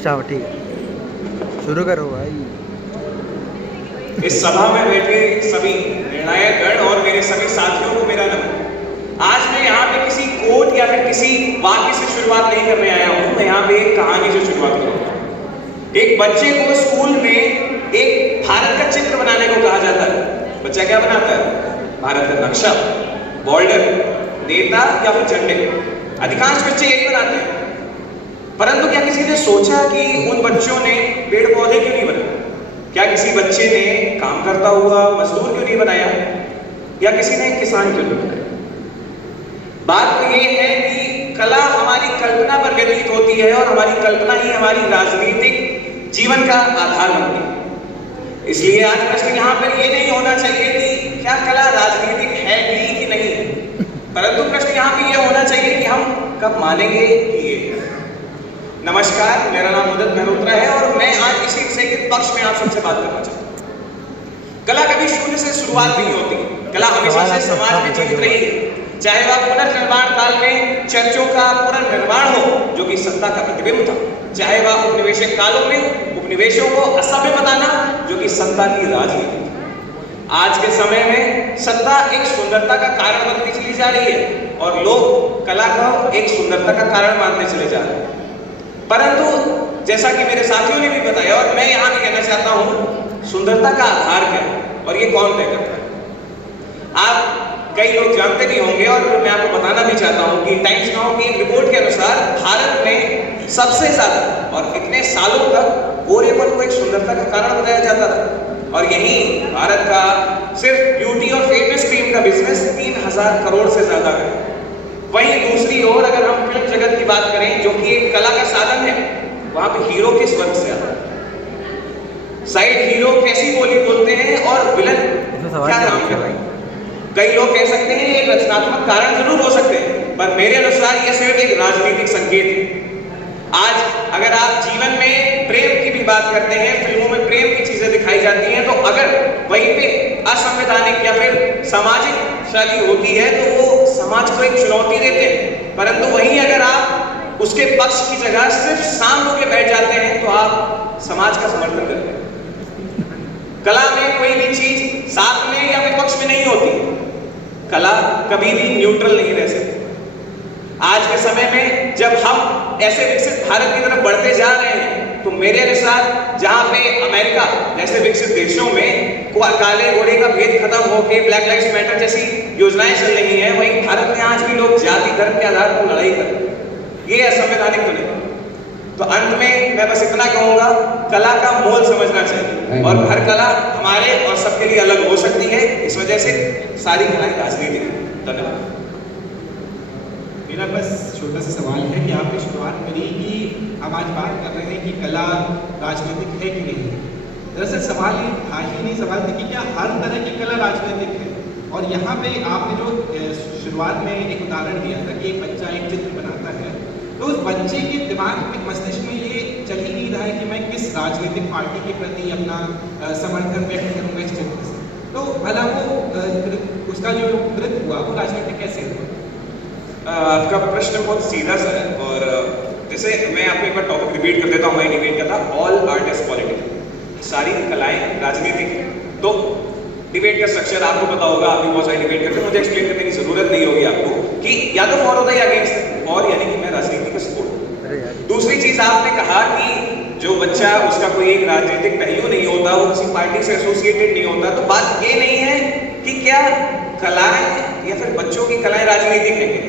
अच्छा ठीक है, शुरू करो भाई। इस सभा में बैठे सभी निर्णायक गण और मेरे सभी साथियों को मेरा नमन। आज मैं यहाँ पे किसी कोट या फिर किसी वाक्य से शुरुआत नहीं करने आया हूँ। मैं यहाँ पे एक कहानी से शुरुआत करूँगा। एक बच्चे को स्कूल में एक भारत का चित्र बनाने को कहा जाता है। बच्चा क्या बनाता है? भारत का नक्शा, बॉर्डर, नेता या फिर झंडे। अधिकांश बच्चे यही बनाते हैं। परंतु क्या किसी ने सोचा कि उन बच्चों ने पेड़ पौधे क्यों नहीं बनाए? क्या किसी बच्चे ने काम करता हुआ मजदूर क्यों नहीं बनाया? या किसी ने किसान क्यों नहीं बनाया? बात तो ये है कि कला हमारी कल्पना पर व्यतीत होती है और हमारी कल्पना ही हमारी राजनीतिक जीवन का आधार बनती है। इसलिए आज प्रश्न यहाँ पर ये नहीं होना चाहिए कि क्या कला राजनीतिक है भी कि नहीं, परंतु प्रश्न यहाँ पे ये होना चाहिए कि हम कब मानेंगे कि ये। नमस्कार, मेरा नाम उदित मेहरोत्रा है और मैं आज इसी विषय के पक्ष में आप सबसे बात करना चाहता हूँ। कला कभी शून्य से शुरुआत नहीं होती। कला हमेशा से समाज में जीवित रही है। चाहे वह पुनर्निर्माण काल में चर्चों का पुनर्निर्माण हो जो कि सत्ता का प्रतिबिंब था, चाहे वह उपनिवेशिक कालों में उपनिवेशों को असभ्य बताना जो कि सत्ता की राजनीति थी। आज के समय में सत्ता एक सुंदरता का कारण बनती चली जा रही है और लोग कला को एक सुंदरता का कारण मानते चले जा रहे हैं। परंतु जैसा कि मेरे साथियों ने भी बताया और मैं यहाँ भी कहना चाहता हूँ, सुंदरता का आधार क्या है और ये कौन तय करता है? आप कई लोग जानते नहीं होंगे और मैं आपको बताना भी चाहता हूँ कि टाइम्स नाउ की एक रिपोर्ट के अनुसार भारत में सबसे ज्यादा और इतने सालों तक गोरेपन को एक सुंदरता का कारण बताया जाता था और यही भारत का सिर्फ ब्यूटी और फेमस क्रीम का बिजनेस 3000 करोड़ से ज्यादा है। वहीं दूसरी ओर अगर हम फिल्म जगत की बात करें जो कि एक कला का साधन है, वहां पे हीरो किस वर्ग से आता है? साइड हीरो कैसी बोली बोलते हैं और विलन क्या काम कर रहे हैं? कई लोग कह सकते हैं ये रचनात्मक कारण जरूर हो सकते हैं, पर मेरे अनुसार यह सिर्फ एक राजनीतिक संकेत है। आज अगर आप जीवन में प्रेम की भी बात करते हैं, फिल्मों में प्रेम की चीजें दिखाई जाती हैं, तो अगर वहीं पे असंवैधानिक या फिर सामाजिक शादी होती है तो वो समाज को एक चुनौती देते हैं। परंतु वहीं अगर आप उसके पक्ष की जगह सिर्फ शांत होकर बैठ जाते हैं तो आप समाज का समर्थन करते हैं। कला में कोई भी चीज साथ में या विपक्ष में नहीं होती। कला कभी भी न्यूट्रल नहीं रह सकती। आज के समय में जब हम ऐसे विकसित भारत की तरफ बढ़ते जा रहे हैं तो मेरे अनुसार जहां पे अमेरिका जैसे विकसित देशों में काले घोड़े का भेद खत्म होकर ब्लैक लाइव्स मैटर जैसी योजनाएं चल रही हैं, वहीं भारत में आज भी लोग जाति धर्म के आधार पर लड़ाई कर रहे हैं। ये असंवैधानिक तो नहीं। तो अंत में मैं बस इतना कहूंगा, कला का मोल समझना चाहिए और हर कला हमारे और सबके लिए अलग हो सकती है। इस वजह से सारी कलाएं राजनीतिक है। धन्यवाद। मेरा बस छोटा सा सवाल है कि आपने शुरुआत करी कि हम आज बात कर रहे हैं कि कला राजनीतिक है कि नहीं। दरअसल सवाल ये था ही नहीं, सवाल था कि क्या हर तरह की कला राजनीतिक है। और यहाँ पे आपने जो शुरुआत में एक उदाहरण दिया था कि एक बच्चा एक चित्र बनाता है, तो उस बच्चे के दिमाग में, मस्तिष्क में ये चल ही नहीं रहा है कि मैं किस राजनीतिक पार्टी के प्रति अपना समर्थन व्यक्त करूँगा इस चित्र से। तो भला वो उसका जो नृत्य हुआ वो राजनीतिक कैसे हुआ? आपका प्रश्न बहुत सीधा सा है और जैसे मैं आपको एक बार टॉपिक रिपीट कर देता हूँ। मैं डिबेट का था ऑल आर्ट इज पॉलिटिकल, सारी कलाएं राजनीतिक है। तो डिबेट का स्ट्रक्चर आपको पता होगा, आप भी बहुत सारी डिबेट करते हैं, मुझे एक्सप्लेन करने की जरूरत नहीं होगी आपको कि या तो फॉर होता है या अगेंस्ट, और यानी कि मैं राजनीति का सपोर्ट। दूसरी चीज आपने कहा कि जो बच्चा उसका कोई एक राजनीतिक पहलू नहीं होता, वो किसी पार्टी से एसोसिएटेड नहीं होता, तो बात ये नहीं है कि क्या कलाएं या फिर बच्चों की कलाएं राजनीतिक है।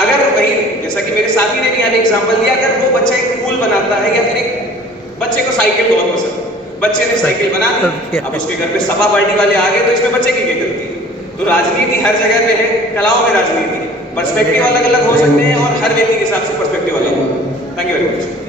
अगर वही जैसा कि मेरे साथी ने भी यहाँ एग्जाम्पल दिया, अगर वो बच्चा एक फूल बनाता है या फिर एक बच्चे को साइकिल बहुत पसंद है, बच्चे ने साइकिल बना दी, अब उसके घर पे सपा पार्टी वाले आ गए, तो इसमें बच्चे की क्या गलती है? तो राजनीति हर जगह पे है, कलाओं में राजनीति, पर्सपेक्टिव अलग अलग हो सकते हैं और हर व्यक्ति के हिसाब से पर्सपेक्टिव अलग होगा। Thank you very much.